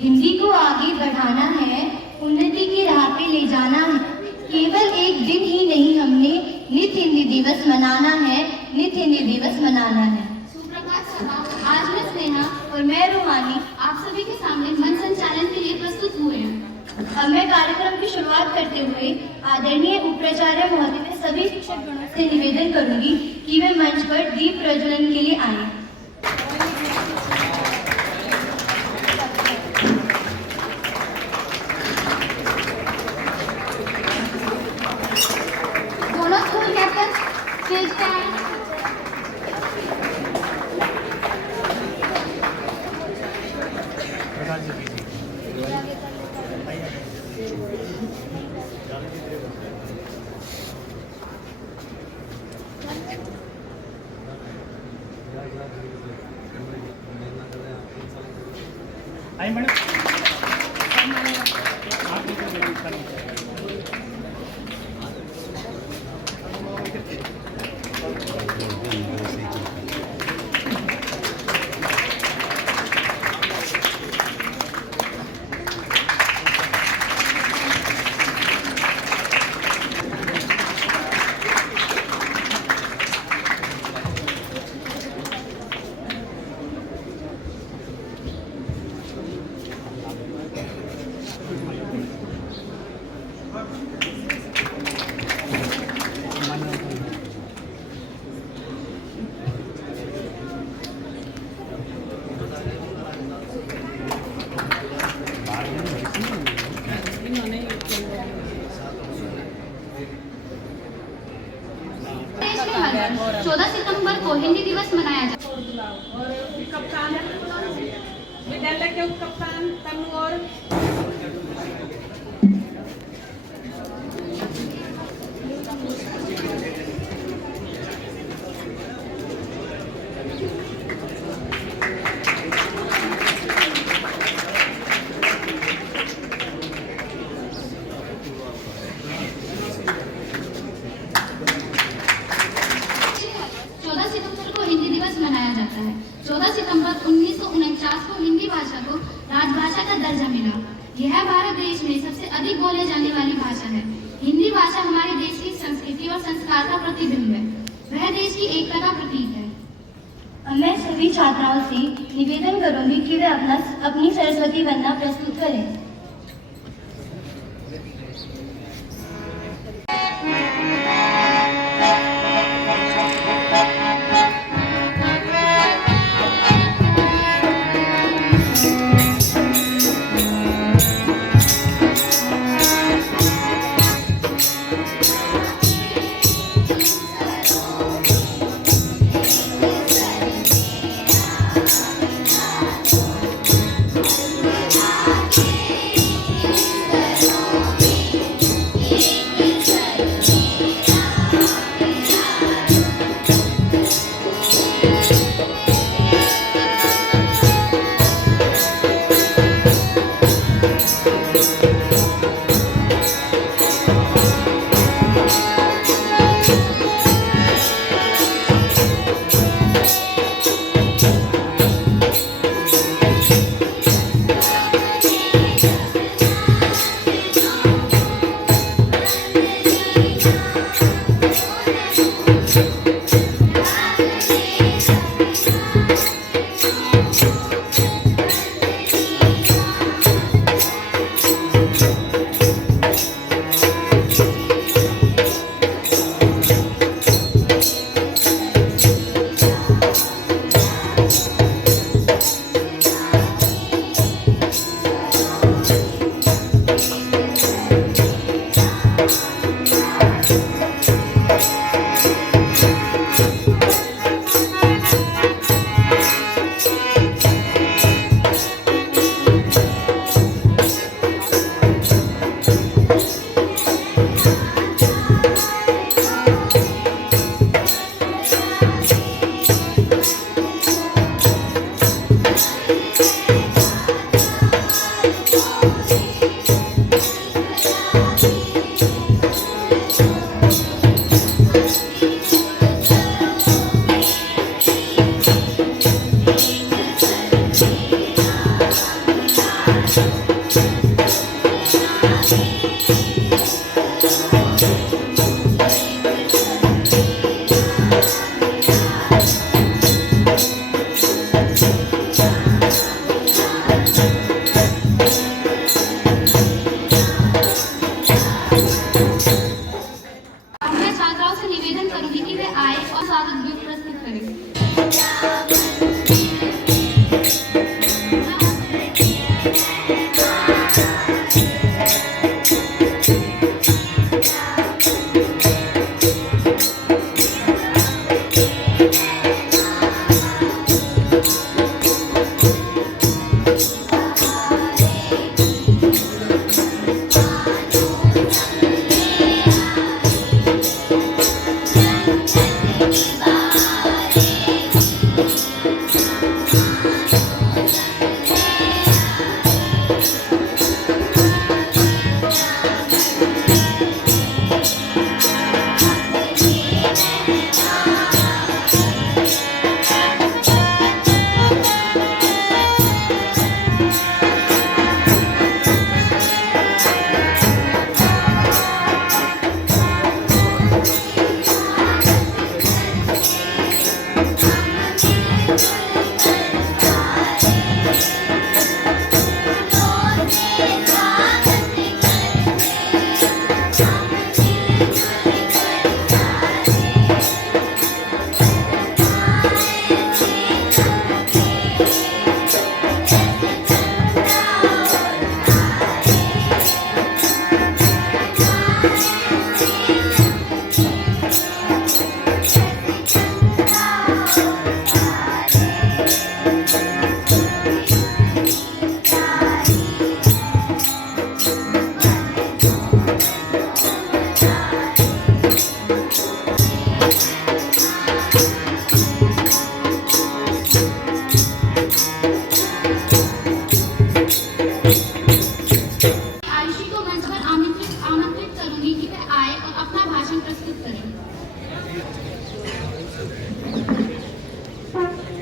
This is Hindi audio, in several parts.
हिंदी को आगे बढ़ाना है, उन्नति की राह पे ले जाना है। केवल एक दिन ही नहीं, हमने नित हिंदी दिवस मनाना है, नित हिंदी दिवस मनाना है। सुप्रभात सभा, आज मैं स्नेहा और मैं रोमानी आप सभी के सामने मंच संचालन के लिए प्रस्तुत हुए हैं। अब मैं कार्यक्रम की शुरुआत करते हुए आदरणीय उपाचार्य महोदय ने सभी शिक्षक गणों से निवेदन करूंगी कि वे मंच पर दीप प्रज्वलन के लिए आए। दोनों स्कूल कैप्टन स्टेज पे आए। आई मैडम देश में हर वर्ष 14 सितंबर को हिंदी दिवस मनाया जाता है। और कप्तान विद्यालय के उप कप्तान तनु और मनाया जाता है। 14 सितंबर 1949 को हिंदी भाषा को राजभाषा का दर्जा मिला। यह भारत देश में सबसे अधिक बोले जाने वाली भाषा है। हिंदी भाषा हमारे देश की संस्कृति और संस्कार का प्रतिबिंब है। वह देश की एकता का प्रतीक है। मैं सभी छात्राओं से निवेदन करूंगी कि वे अपनी सरस्वती वंदना प्रस्तुत करें। Yeah. अब मैं छात्राओं से निवेदन करूंगी कि वे आए और स्वागत गीत प्रस्तुत करें।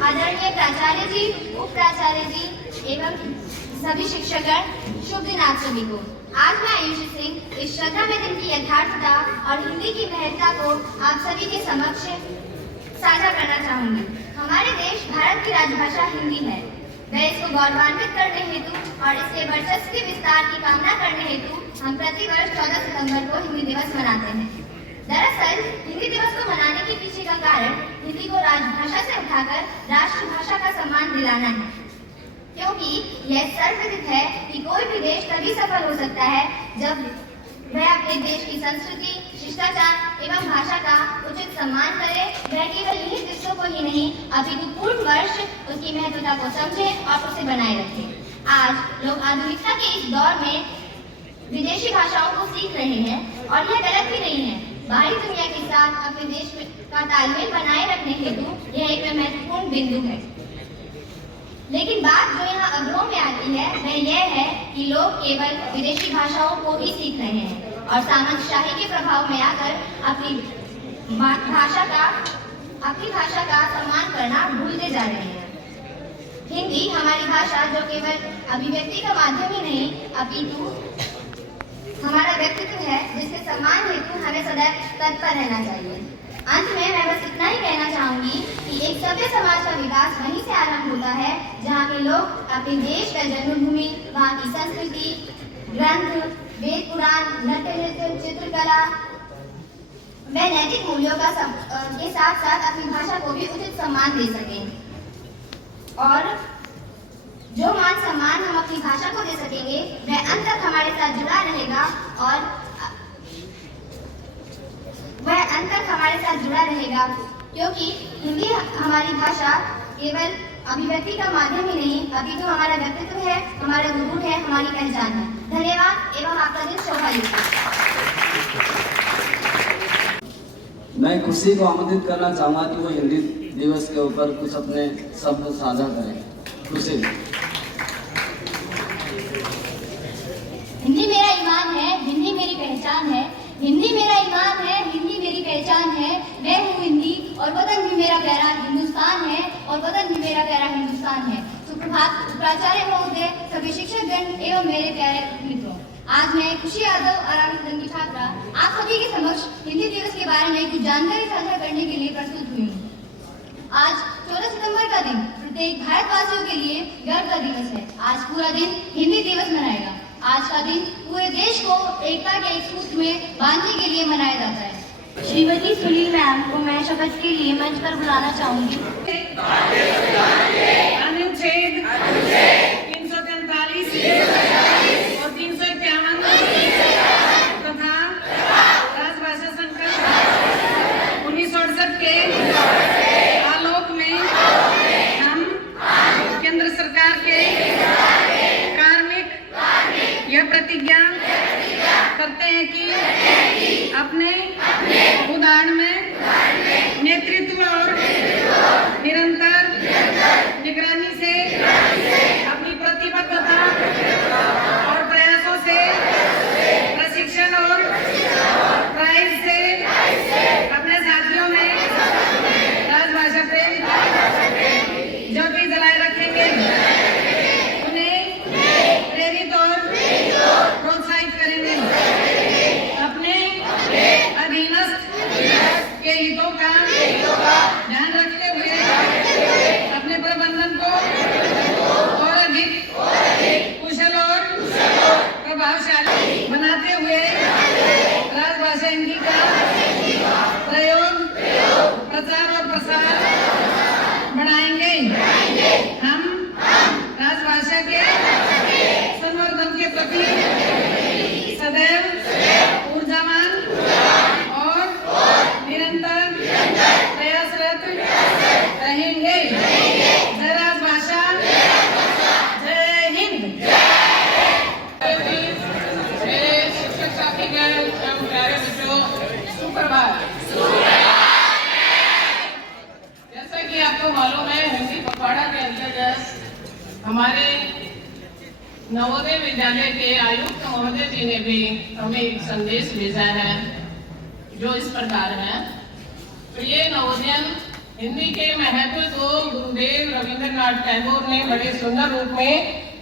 आदरणीय प्राचार्य जी, उप प्राचार्य जी एवं सभी शिक्षकगण, शुभ दिन आप सभी को। आज मैं आयुषी सिंह इस श्रद्धा में दिन की यथार्थता और हिंदी की महत्ता को आप सभी के समक्ष साझा करना चाहूंगी। हमारे देश भारत की राजभाषा हिंदी है। वह इसको गौरवान्वित करने हेतु और इसके वर्चस्व के विस्तार की कामना करने हेतु हम प्रतिवर्ष 14 सितंबर को हिंदी दिवस मनाते हैं। दरअसल हिंदी दिवस को मनाने के पीछे का कारण हिंदी को राजभाषा से उठाकर राष्ट्रभाषा का सम्मान दिलाना है, क्योंकि यह सर्वविदित है कि कोई भी देश तभी सफल हो सकता है जब वह अपने देश की संस्कृति, शिष्टाचार एवं भाषा का उचित सम्मान करे। वह केवल निहित हिस्सों को ही नहीं अपितु पूर्ण वर्ष उसकी महत्वता को समझे और उसे बनाए रखे। आज लोग आधुनिकता के इस दौर में विदेशी भाषाओं को सीख रहे हैं और यह गलत भी नहीं है। बाहरी दुनिया के साथ अपने देश का तालमेल बनाए रखने हेतु यह एक महत्वपूर्ण बिंदु है। लेकिन बात जो यहाँ अवरोह में आती है वह यह है कि लोग केवल विदेशी भाषाओं को ही सीख रहे हैं और सामंतशाही के प्रभाव में आकर अपनी भाषा का सम्मान करना भूलते जा रहे हैं। हिंदी हमारी भाषा जो केवल अभिव्यक्ति का माध्यम ही नहीं अपितु हमारा व्यक्तित्व है, जिसके सम्मान हेतु हमें सदैव तत्पर रहना चाहिए। अंत में मैं बस इतना ही कहना चाहूंगी कि एक सभ्य समाज का विकास वहीं से आरंभ होता है जहाँ के लोग अपने देश का जन्मभूमि, वहाँ की संस्कृति, ग्रंथ, वेद पुराण, नृत्य नृत्य, चित्रकला व नैतिक मूल्यों के साथ साथ अपनी भाषा को भी उचित सम्मान दे सकें। और जो मान सम्मान हम अपनी भाषा को दे सकेंगे वह अंत तक हमारे साथ जुड़ा रहेगा क्योंकि हिंदी हमारी भाषा केवल अभिव्यक्ति का माध्यम ही नहीं अपितु हमारा व्यक्तित्व है, हमारा गुरूर है, हमारी पहचान है। धन्यवाद एवं आपका दिन शोभायुक्त। मैं खुशी को आमंत्रित करना चाहूँगा कि वो हिंदी दिवस के ऊपर कुछ अपने शब्द साझा करें। खुशी। हिंदी मेरा ईमान है, हिंदी मेरी पहचान है। हिंदी मेरा ईमान है, हिंदी मेरी पहचान है। मैं हूँ हिंदी और वतन भी मेरा प्यारा हिंदुस्तान है, और वतन भी मेरा प्यारा हिंदुस्तान है। सुप्रभात प्राचार्य महोदय, सभी शिक्षकगण एवं मेरे प्यारे मित्रों। आज मैं खुशी यादव, आरामी की छात्रा आप सभी के समक्ष हिंदी दिवस के बारे में कुछ जानकारी साझा करने के लिए प्रस्तुत हुई हूँ। आज 14 सितंबर का दिन प्रत्येक भारतवासियों के लिए गर्व का दिवस है। आज पूरा दिन हिंदी दिवस मनाएगा। आज का दिन पूरे देश को एकता के एक सूत्र में बांधने के लिए मनाया जाता है। श्रीमती सुनील मैम को मैं शपथ के लिए मंच पर बुलाना चाहूंगी। अनुच्छेद 343 और 351 तथा राजभाषा संकल्प 1968 के आलोक में हम केंद्र सरकार के कार्मिक यह प्रतिज्ञा करते हैं कि अपने उदाहरण में नेतृत्व और निरंतर निगरानी से अपनी प्रतिबद्धता और प्रयासों से प्रशिक्षण और प्राइज से अपने साथियों में राजभाषा प्रेम ज्योति जलाए रखेंगे। उन्हें प्रेरित और प्रोत्साहित करेंगे। अपने अधीनस्थ के हितों का ध्यान रखते हुए अपने प्रबंधन को और अधिक कुशल और प्रभावशाली बनाते हुए राजभाषा हिंदी का प्रयोग, प्रचार और प्रसार बढ़ाएंगे। हम राजभाषा के संवर्धन के प्रति सदैव ऊर्जावान और निरंतर प्रयासरत रहेंगे। जय राजभाषा, जय हिंद। मेरे शिक्षक साथीगण एवं प्यारे बच्चों, सुप्रभात। जैसा कि आपको मालूम है, हिंदी पखवाड़ा के अंतर्गत हमारे नवोदय विद्यालय के आयुक्त महोदय जी ने भी हमें एक संदेश भेजा है जो इस प्रकार है। प्रिय नवोदयन, हिंदी के महत्व को गुरुदेव रविंद्रनाथ टैगोर ने बड़े सुंदर रूप में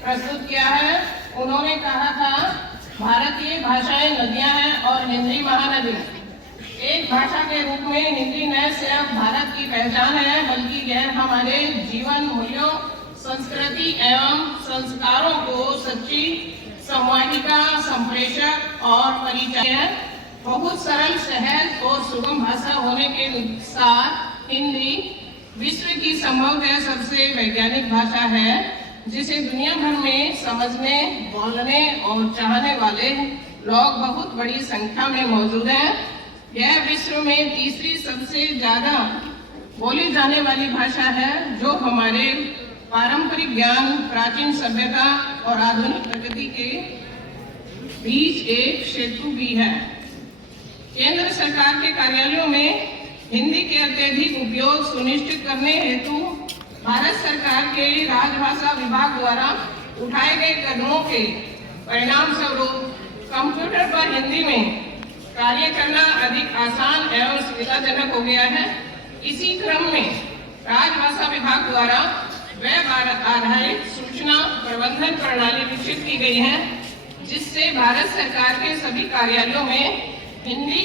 प्रस्तुत किया है। उन्होंने कहा था, भारतीय भाषाएं नदियां हैं और हिंदी महानदी। एक भाषा के रूप में हिंदी न सिर्फ भारत की पहचान है, बल्कि यह हमारे जीवन मूल्यों, संस्कृति एवं संस्कारों को सच्ची संवाहिका, संप्रेषक और परिचय है। बहुत सरल, सहज और सुगम भाषा होने के साथ हिंदी विश्व की संभवतः सबसे वैज्ञानिक भाषा है, जिसे दुनिया भर में समझने, बोलने और चाहने वाले लोग बहुत बड़ी संख्या में मौजूद हैं। यह विश्व में तीसरी सबसे ज्यादा बोली जाने वाली भाषा है, जो हमारे पारंपरिक ज्ञान, प्राचीन सभ्यता और आधुनिक प्रगति के बीच एक सेतु भी है। केंद्र सरकार के कार्यालयों में हिंदी के अत्यधिक उपयोग सुनिश्चित करने हेतु भारत सरकार के राजभाषा विभाग द्वारा उठाए गए कदमों के परिणाम स्वरूप कंप्यूटर पर हिंदी में कार्य करना अधिक आसान एवं सुविधाजनक हो गया है। इसी क्रम में राजभाषा विभाग द्वारा वेब आधारित सूचना प्रबंधन प्रणाली विकसित की गई है, जिससे भारत सरकार के सभी कार्यालयों में हिंदी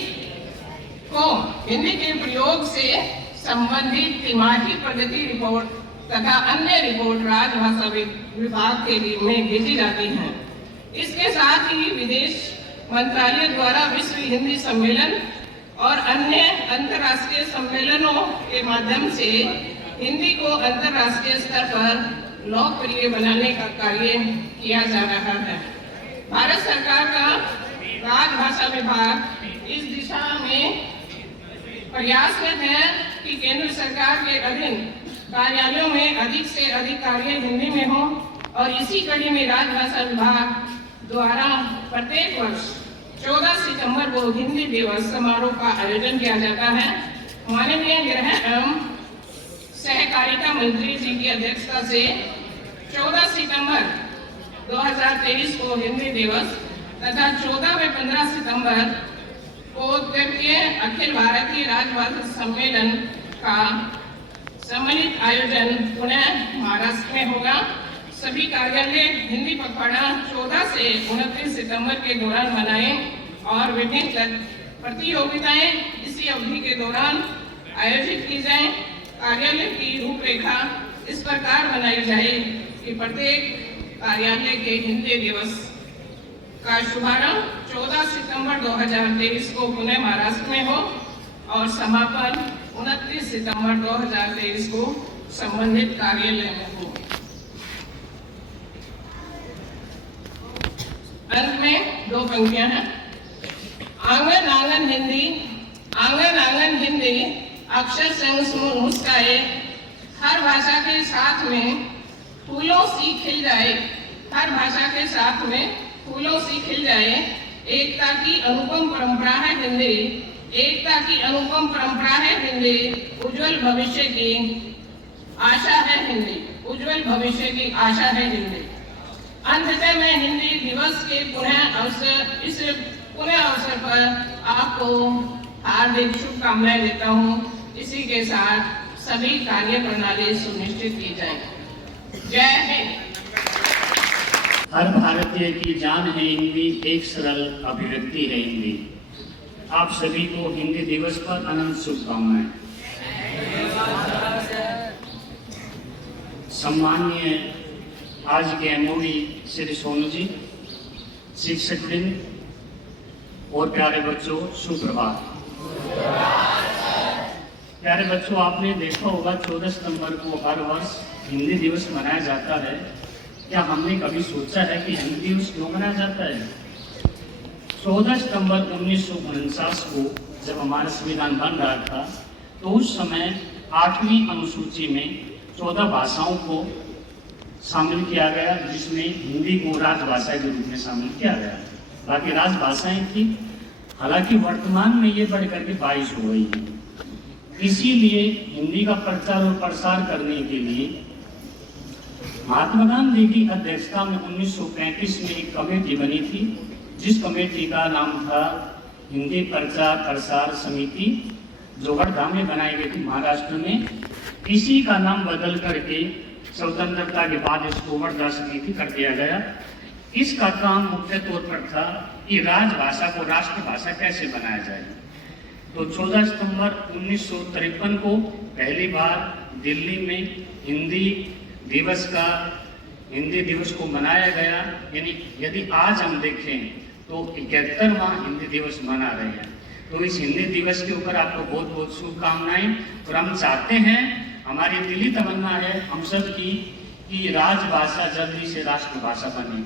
के प्रयोग से संबंधित तिमाही प्रगति रिपोर्ट तथा अन्य रिपोर्ट राजभाषा विभाग के में भेजी जाती हैं। इसके साथ ही विदेश मंत्रालय द्वारा विश्व हिंदी सम्मेलन और अन्य अंतर्राष्ट्रीय सम्मेलनों के माध्यम से हिंदी को अंतर्राष्ट्रीय स्तर पर लोकप्रिय बनाने का कार्य किया जा रहा है। भारत सरकार का राजभाषा विभाग इस दिशा में प्रयासरत है कि केंद्र सरकार के अधीन कार्यालयों में अधिक से अधिक कार्य हिंदी में हो, और इसी कड़ी में राजभाषा विभाग द्वारा प्रत्येक वर्ष 14 सितंबर को हिंदी दिवस समारोह का आयोजन किया जाता है। माननीय गृह एवं सहकारिता मंत्री जी की अध्यक्षता से 14 सितंबर 2023 को हिंदी दिवस तथा 14 व 15 सितंबर को द्वितीय अखिल भारतीय राजभाषा सम्मेलन का सम्मिलित आयोजन पुनः महाराष्ट्र में होगा। सभी कार्यालय हिंदी पखवाड़ा 14 से 29 सितंबर के दौरान मनाएं और विभिन्न प्रतियोगिताएं इसी अवधि के दौरान आयोजित की जाए। कार्यालय की रूपरेखा इस प्रकार बनाई जाए कि प्रत्येक कार्यालय के हिंदी दिवस का शुभारंभ 14 सितंबर 2023 को पुणे महाराष्ट्र में हो और समापन 29 सितंबर 2023 को संबंधित कार्यालय में हो। अंत में 2 पंक्तियां हैं। आंगन आंगन हिंदी अक्षर संग मुस्काए, हर भाषा के साथ में फूलों सी खिल जाए, हर भाषा के साथ में फूलों सी खिल जाए। एकता की अनुपम परंपरा है हिंदी, एकता की अनुपम परंपरा है हिंदी, उज्जवल भविष्य की आशा है हिंदी, उज्जवल भविष्य की आशा है हिंदी। अंततः मैं हिंदी दिवस के इस पुनः अवसर पर आपको हार्दिक शुभकामनाएं देता हूँ। इसी के साथ सभी कार्य प्रणाली सुनिश्चित की जाए। जय हिंद। हर भारतीय की जान है हिंदी, एक सरल अभिव्यक्ति है हिंदी। आप सभी को हिंदी दिवस पर अनंत शुभकामनाएं। सम्माननीय आज के एमओडी श्री सोनू जी, शिक्षकवृंद और प्यारे बच्चों, सुप्रभात। प्यारे बच्चों, आपने देखा होगा 14 सितंबर को हर वर्ष हिंदी दिवस मनाया जाता है। क्या हमने कभी सोचा है कि हिंदी दिवस क्यों मनाया जाता है? 14 सितंबर 1949 को जब हमारा संविधान बन रहा था, तो उस समय 8वीं अनुसूची में 14 भाषाओं को शामिल किया गया, जिसमें हिंदी को राजभाषा के रूप में शामिल किया गया। बाकी राजभाषाएं थी, हालांकि वर्तमान में ये बढ़कर के 22 हो गई है। इसीलिए हिंदी का प्रचार और प्रसार करने के लिए महात्मा गांधी की अध्यक्षता में 1935 में एक कमेटी बनी थी, जिस कमेटी का नाम था हिंदी प्रचार प्रसार समिति, जो वर्धा में बनाई गई थी महाराष्ट्र में। इसी का नाम बदल करके स्वतंत्रता के बाद इसको वर्धा समिति कर दिया गया। इसका काम मुख्य तौर पर था कि राजभाषा को राष्ट्रभाषा कैसे बनाया जाए। तो 14 सितंबर 1953 को पहली बार दिल्ली में हिंदी दिवस को मनाया गया। यानी यदि आज हम देखें तो 71वां हिंदी दिवस मना रहे हैं। तो इस हिंदी दिवस के ऊपर आपको बहुत बहुत शुभकामनाएं। और हम चाहते हैं, हमारी दिली तमन्ना है हम सब की, कि राजभाषा जल्दी से राष्ट्रभाषा बने।